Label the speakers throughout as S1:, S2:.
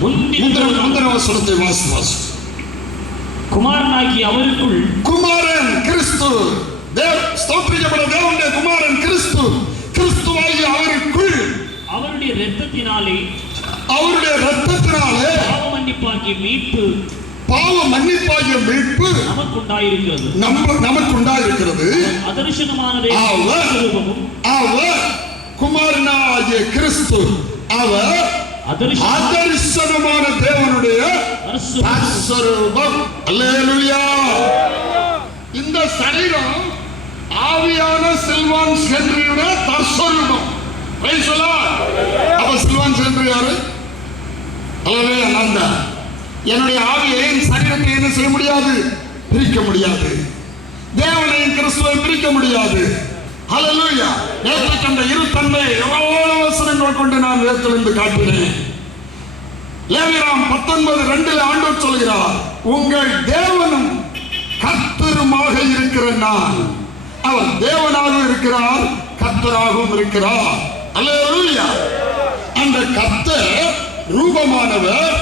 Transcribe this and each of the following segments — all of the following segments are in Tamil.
S1: முந்தின
S2: முந்தின வசனத்தை வாசி வாசி.
S1: குமாரனாகி அவருக்குள்
S2: குமாரன் கிறிஸ்து. தேவ் ஸ்தோத்திரிக்கப்பட தேவனுடைய குமாரன் கிறிஸ்து. கிறிஸ்துவாகி அவருக்குள்
S1: அவருடைய இரத்தத்தினாலே
S2: அவருடைய ரத்தத்தினாலே
S1: பாவ மன்னிப்பாகிய மீட்பு
S2: பாவ மன்னிப்பாகிய மீட்பு
S1: நமக்குண்டாயிருக்கிறது.
S2: நம்ம நமக்கு உண்டாயிருக்கிறது
S1: அதர்சனமானதே
S2: அவர் குமாரனாகிய கிறிஸ்து. அவர்
S1: அதர்சன
S2: அதரிசனமான தேவனுடைய இந்த சரீரம் ஆவியான சில்வான் சென்றியுடைய தற்சரூபம். அப்ப சில்வான் சென்று யாரு? நான் தான். என்னுடைய ஆவியை என் சரீரத்தை என்ன செய்ய முடியாது? பிரிக்க முடியாது. தேவனையும் கிறிஸ்துவை பிரிக்க முடியாது. ஹalleluya நேற்று கண்ட இரு தன்மை எவ்வளவு வசனங்கள் கொண்டு நான் வேத்தெழுந்து காட்டினேன். லேவியராம் பத்தொன்பது ரெண்டுல ஆண்டவர் சொல்கிறார் உங்கள் தேவனும் கத்தருமாக இருக்கிற நான். அவர் தேவனாக இருக்கிறார் கத்தராகவும் இருக்கிறார். அல்லா அந்த கத்த ரூபமானவர்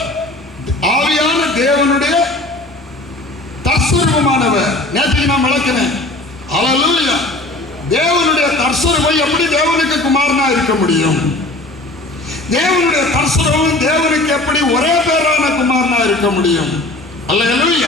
S2: ஆவியான தேவனுடைய தற்சரூபமானவர் நேற்று நான் விளக்கினேன். அல்லேலூயா. தேவனுடைய தற்சரூபம் எப்படி தேவனுக்கு குமாரனா இருக்க முடியும்? தேவனுடைய தரிசனமும் தேவனுக்கு எப்படி ஒரே பேரான குமாரனா இருக்க முடியும்? அல்ல